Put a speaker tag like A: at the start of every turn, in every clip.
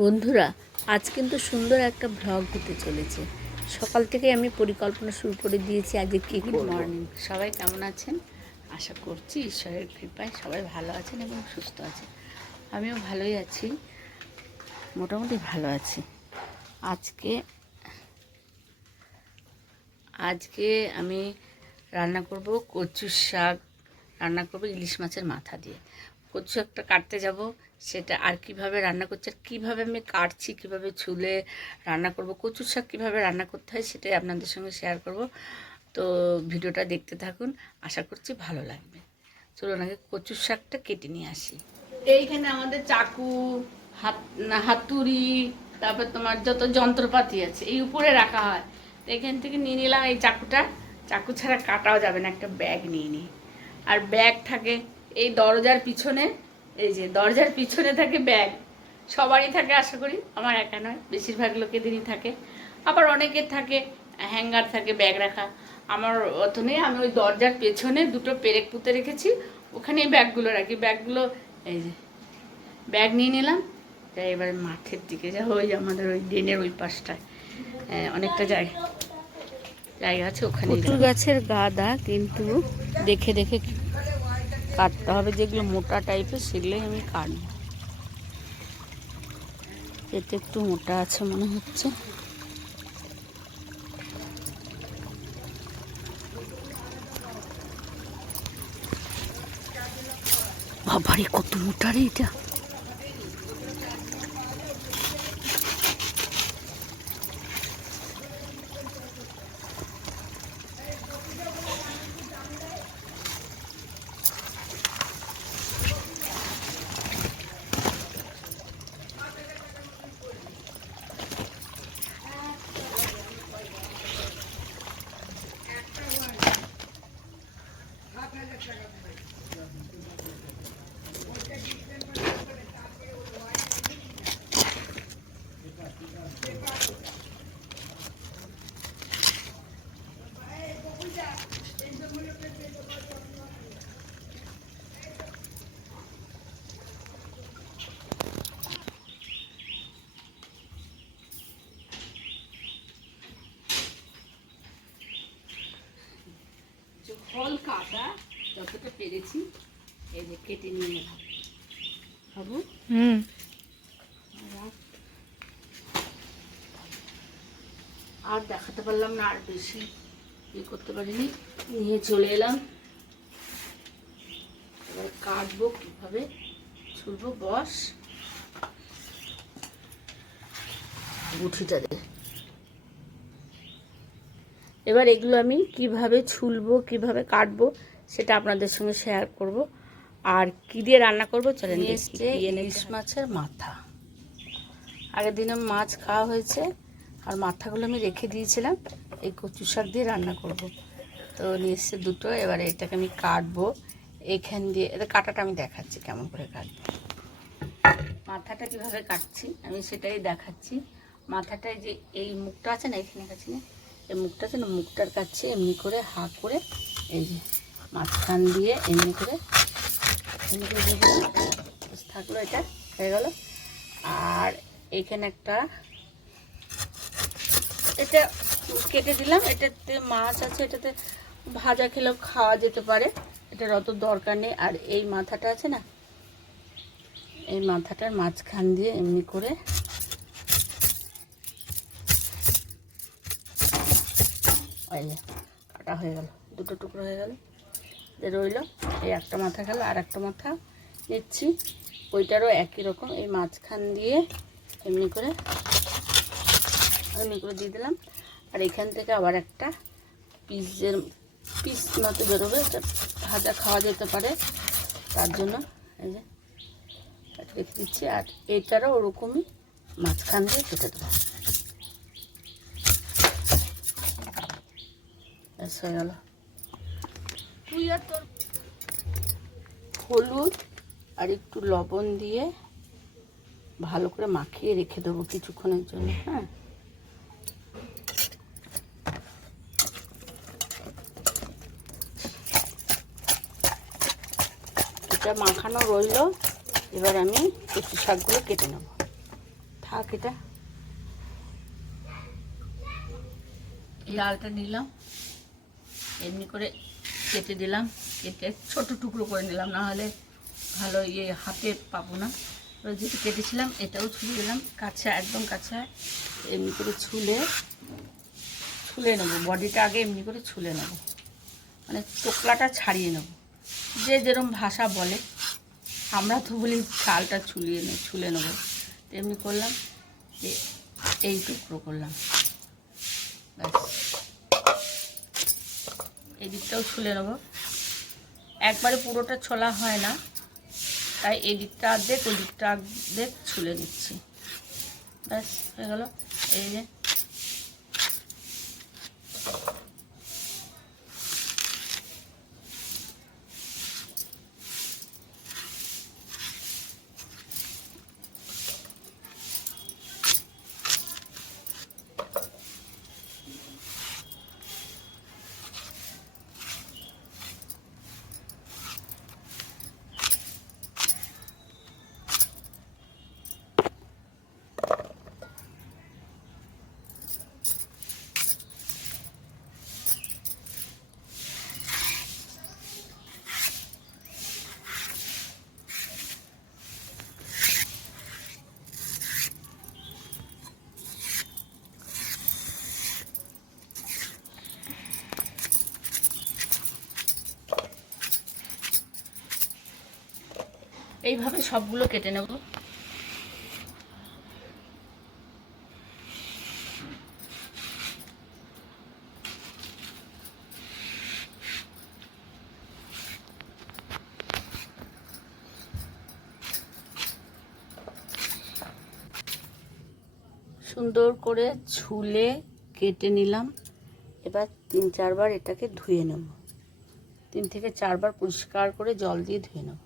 A: বন্ধুরা আজ কিন্তু সুন্দর একটা ভ্লগ হতে চলেছে। সকাল থেকে আমি পরিকল্পনা শুরু করে দিয়েছি আজকে কি
B: গুড মর্নিং সবাই কেমন আছেন? আশা করছি ঈশ্বরের কৃপায় সবাই ভালো আছেন এবং সুস্থ আছেন। আমিও ভালোই আছি মোটামুটি ভালো আছি। আজকে আজকে আমি রান্না করব কচুর শাক রান্না করব ইলিশ মাছের মাথা দিয়ে। কচু শাকটা কাটতে যাব, সেটা আর কীভাবে রান্না করছি আর কীভাবে আমি কাটছি, কীভাবে ছুলে রান্না করব, কচুর শাক কীভাবে রান্না করতে হয় সেটাই আপনাদের সঙ্গে শেয়ার করব। তো ভিডিওটা দেখতে থাকুন, আশা করছি ভালো লাগবে। চলুন আগে কচুর শাকটা কেটে নিয়ে আসি। এইখানে আমাদের চাকু, হাত হাতুড়ি, তারপর তোমার যত যন্ত্রপাতি আছে, এই উপরে রাখা হয়। তো এখান থেকে নিয়ে নিলাম এই চাকুটা। চাকু ছাড়া কাটাও যাবে না, একটা ব্যাগ নিয়ে নিই। আর ব্যাগ থাকে এই দরজার পিছনে এই যে দরজার পিছনে থাকে ব্যাগ। সবারই থাকে আশা করি। আমার একা নয় বেশিরভাগ লোকেদেরই থাকে। আবার অনেকের থাকে হ্যাঙ্গার থাকে ব্যাগ রাখা। আমার অত নেই আমি ওই দরজার পেছনে দুটো পেরেক পুঁতে রেখেছি ওখানেই ব্যাগগুলো রাখি। ব্যাগগুলো এই যে ব্যাগ নিয়ে নিলাম তাই এবারে মাঠের দিকে যা ওই আমাদের ওই ড্রেনের ওই পাশটায়। হ্যাঁ, অনেকটা জায়গা জায়গা আছে ওখানে
A: গাছের গাদা কিন্তু দেখে দেখে কাটতে হবে, যেগুলো মোটা টাইপের সেগুলোই আমি কাটবো। এতে একটু মোটা আছে মনে হচ্ছে। বাবারে, কত মোটা রে এটা
B: যে ফল যতটা পেরেছি এই যে কেটে নিয়ে খাব।
A: হুম।
B: আর দেখাতে পারলাম না আর বেশি ইয়ে করতে পারিনি। নিয়ে চলে এলাম। এবার কাটবো কীভাবে? ছুলবো বস। গুঠিটা এবার এগুলো আমি কীভাবে ছুলবো কীভাবে কাটবো সেটা আপনাদের সঙ্গে শেয়ার করব। আর কি দিয়ে রান্না করব চলেন
A: নিয়ে
B: দেখি।
A: এসছে
B: ইলিশ মাছের মাথা। আগের দিনে মাছ খাওয়া হয়েছে আর মাথাগুলো আমি রেখে দিয়েছিলাম এই কচু শাক দিয়ে রান্না করব। তো নিয়ে এসছে দুটো এবারে এটাকে আমি কাটবো এখান দিয়ে এটা কাটাটা আমি দেখাচ্ছি কেমন করে কাটবো। মাথাটা কীভাবে কাটছি আমি সেটাই দেখাচ্ছি। মাথাটায় যে এই মুখটা আছে না এখানে কাছে না? এই মুখটা আছে না মুখটার কাছে এমনি করে হা করে, এই যে মাঝখান দিয়ে এমনি করে এমনি করে থাকল এটা? হয়ে গেল? আর এখানে একটা, এটা কেটে দিলাম। এটাতে মাছ আছে, এটাতে ভাজা খেলেও খাওয়া যেতে পারে। এটার অত দরকার নেই। আর এই মাথাটা আছে না? এই মাথাটার মাঝখান দিয়ে এমনি করে যে কাটা হয়ে গেল, দুটো টুকরো হয়ে গেল। যে রইল, এই একটা মাথা গেল, আর একটা মাথা নিচ্ছি। ওইটারও একই রকম, এই মাঝখান দিয়ে এমনি করে এমনি করে দিয়ে দিলাম। আর এখান থেকে আবার একটা পিসের, পিস মতো বেরোবে, এটা ভাজা খাওয়া যেতে পারে। তার জন্য এই যে রেখে দিচ্ছি, আর এটারও ওরকমই মাঝখান দিয়ে কেটে দেবো। ব্যাস হয়ে গেল হলুদ আর একটু লবণ দিয়ে ভালো করে মাখিয়ে রেখে দেবো কিছুক্ষণের জন্য হ্যাঁ? এটা মাখানো রইল এবার আমি কচু শাকগুলো কেটে নেব।
A: থাক এটা।
B: ডালটা নিলাম। এমনি করে কেটে দিলাম, কেটে ছোট টুকরো করে নিলাম, না হলে ভালো ইয়ে হাতে পাবো না। যেটা কেটেছিলাম, এটাও ছুলে দিলাম, কাছে, একদম কাছে, এমনি করে ছুলে ছুলে নেব। বডিটা আগে এমনি করে ছুলে নেব। মানে চোকলাটা ছাড়িয়ে নেব। যে যেরকম ভাষা বলে, আমরা তো বলি চালটা ছুলিয়ে নে, ছুলে নেব। তেমনি করলাম এই টুকরো করলাম। ব্যাস। এই দিকটাও ছুলে নেব। একবারে পুরোটা ছোলা হয় না, তাই এই দিকটা অর্ধেক ওই দিকটা অর্ধেক ছুলে নিচ্ছি। ব্যাস, হয়ে গেল। এই যে এইভাবে সবগুলো কেটে নেব। সুন্দর করে ছুলে কেটে নিলাম। এবার তিন চারবার এটাকে ধুয়ে নেব। তিন থেকে চারবার পরিষ্কার করে জল দিয়ে ধুয়ে নেব।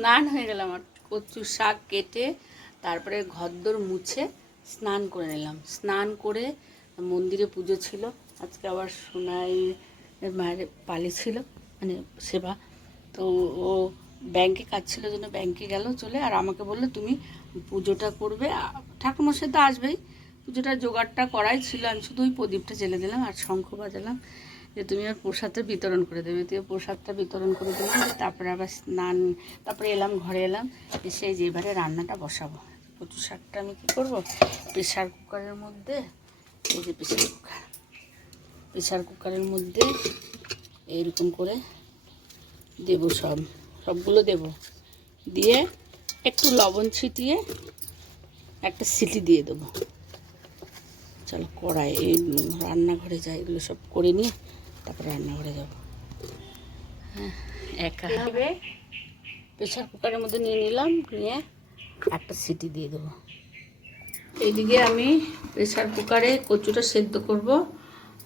B: স্নান হয়ে গেল আমার কচু শাক কেটে তারপরে ঘরদোর মুছে স্নান করে নিলাম। স্নান করে মন্দিরে পুজো ছিল, আজকে আবার সোনাই মায়ের পালি ছিল মানে সেবা। তো ও ব্যাংকে কাজ ছিল জন্য ব্যাংকে গেল চলে, আর আমাকে বলল, তুমি পুজোটা করবে ঠাকুরমশাই তো আসবেই। পুজোটা জোগাড়টা করাই ছিল, আমি শুধু ওই প্রদীপটা জেলে দিলাম আর শঙ্খ বাজালাম। যে তুমি আর প্রসাদটা বিতরণ করে দেবে। তুই প্রসাদটা বিতরণ করে দিলাম তারপরে আবার স্নান, তারপরে এলাম, ঘরে এলাম, এসে যে এবারে রান্নাটা বসাবো। কচু শাকটা আমি কী করব? প্রেশার কুকারের মধ্যে, এই যে প্রেশার কুকার প্রেশার কুকারের মধ্যে এইরকম করে দেবো সব, সবগুলো দেবো। দিয়ে একটু লবণ ছিটিয়ে একটা সিটি দিয়ে দেবো। চলো কড়াই, এই রান্নাঘরে যাই এগুলো সব করে নিয়ে তারপর রান্নাঘরে যাব। হ্যাঁ একা। হবে? প্রেশার কুকারের মধ্যে নিয়ে নিলাম নিয়ে একটা সিটি দিয়ে দেবো। এইদিকে আমি প্রেশার কুকারে কচুটা সেদ্ধ করব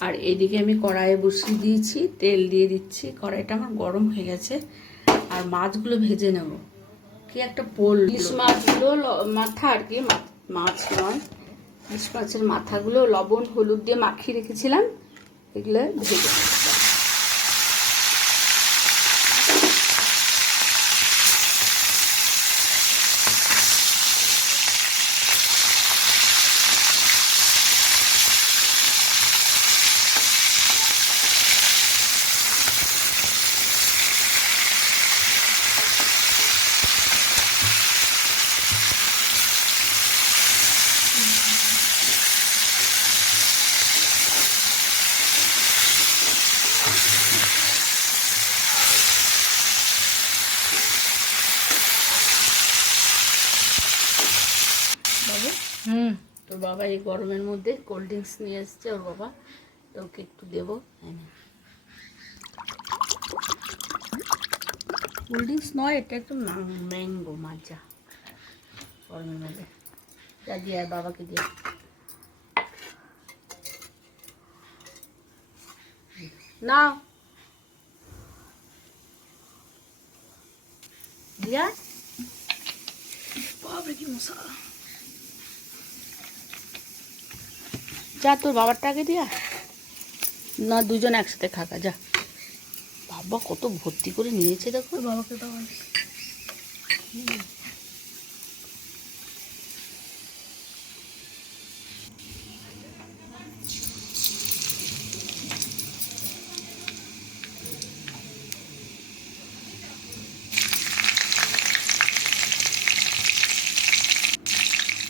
B: আর এইদিকে আমি কড়াইয়ে বসিয়ে দিয়েছি তেল দিয়ে দিচ্ছি। কড়াইটা আমার গরম হয়ে গেছে আর মাছগুলো ভেজে নেব। কি একটা পোল। ইলিশ মাছগুলো মাথা আর কি মাছ নয়। ইলিশ মাছের মাথাগুলো লবণ হলুদ দিয়ে মাখিয়ে রেখেছিলাম এগুলো ভেজে নেব। বাবু
A: হুম
B: তোর বাবা এই গরমের মধ্যে কোল্ড ড্রিঙ্কস নিয়ে এসছে ওর বাবা ওকে একটু দেবো কোল্ড ড্রিঙ্কস নয়, এটা একটু ম্যাঙ্গো মাজা গরমের মধ্যে। যা দিয়ে আর বাবাকে দিয়ে। না দিয়া
A: বাপরে কি মশা
B: যা তোর বাবারটা আগে দিয়া। না দুজন একসাথে খাকা যা। বাবা কত ভর্তি করে নিয়েছে দেখো।
A: বাবাকে তো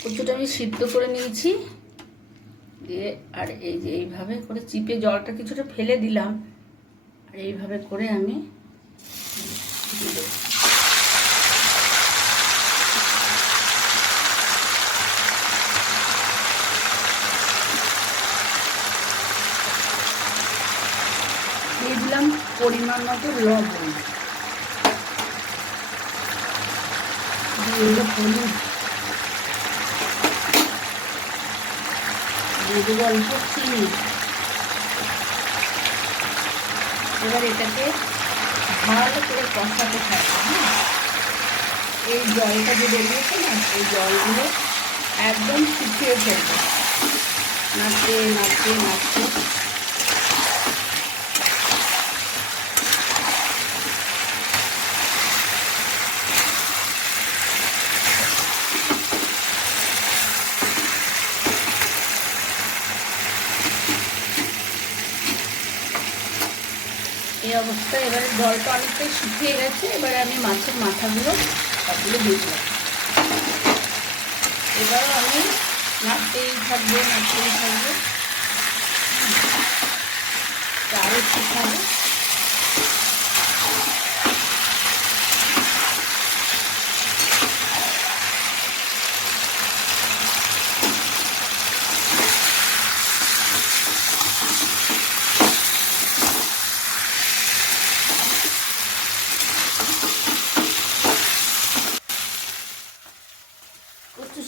B: কচুটা আমি সিদ্ধ করে নিয়েছি। দিয়ে আর এই যে এইভাবে করে চিপে জলটা কিছুটা ফেলে দিলাম। আর এইভাবে করে আমি দিয়ে দিলাম পরিমাণ মতো লবণ। দিয়ে হলুদ দিয়ে দেবো অল্প চিনি এবার এটাকে ভালো করে কষাতে থাকবে হ্যাঁ? এই জলটা যে বেরিয়েছে না, এই জলগুলো একদম শুকিয়ে ফেলবে। নাড়তে নাচতে নাড়তে। এই অবস্থায় এবারে জলটা অনেকটাই শুকিয়ে গেছে। এবারে আমি মাছের মাথাগুলো সবগুলো দিয়ে এবারও আমি নাড়তেই থাকব নাড়তেই থাকব। আরও ঠিক কচু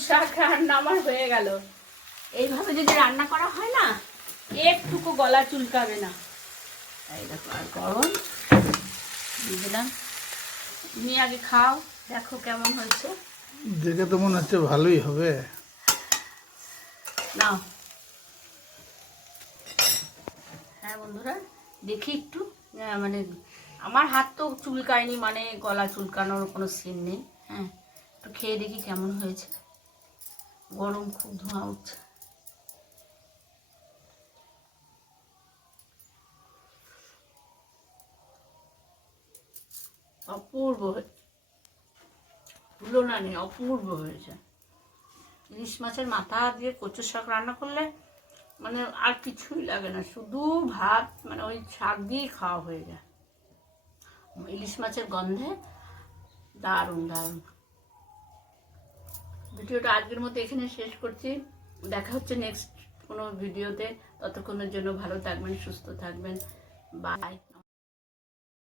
B: শাক রান্না আমার হয়ে গেল। এইভাবে যদি রান্না করা হয় না একটুকু গলা চুলকাবে না। এই দেখো আর গরম। দিয়ে দিলাম। তুমি আগে খাও দেখো কেমন হয়েছে।
C: দেখে তো মনে হচ্ছে ভালোই হবে।
B: নাও। হ্যাঁ বন্ধুরা দেখি একটু। আহ, মানে আমার হাত তো চুলকায়নি মানে গলা চুলকানোর কোনো সিন নেই। হ্যাঁ একটু খেয়ে দেখি কেমন হয়েছে। গরম খুব ধোঁয়া উঠছে। অপূর্ব তুলনা নেই, অপূর্ব হয়েছে। ইলিশ মাছের মাথা দিয়ে কচু শাক রান্না করলে মানে আর কিছুই লাগে না, শুধু ভাত মানে ওই শাক দিয়েই খাওয়া হয়ে যায়। ইলিশ মাছের গন্ধে দারুণ দারুণ। ভিডিওটা আজকের মতো এখানে শেষ করছি। দেখা হচ্ছে নেক্সট কোনো ভিডিওতে। ততক্ষণের জন্য ভালো থাকবেন, সুস্থ থাকবেন। বাই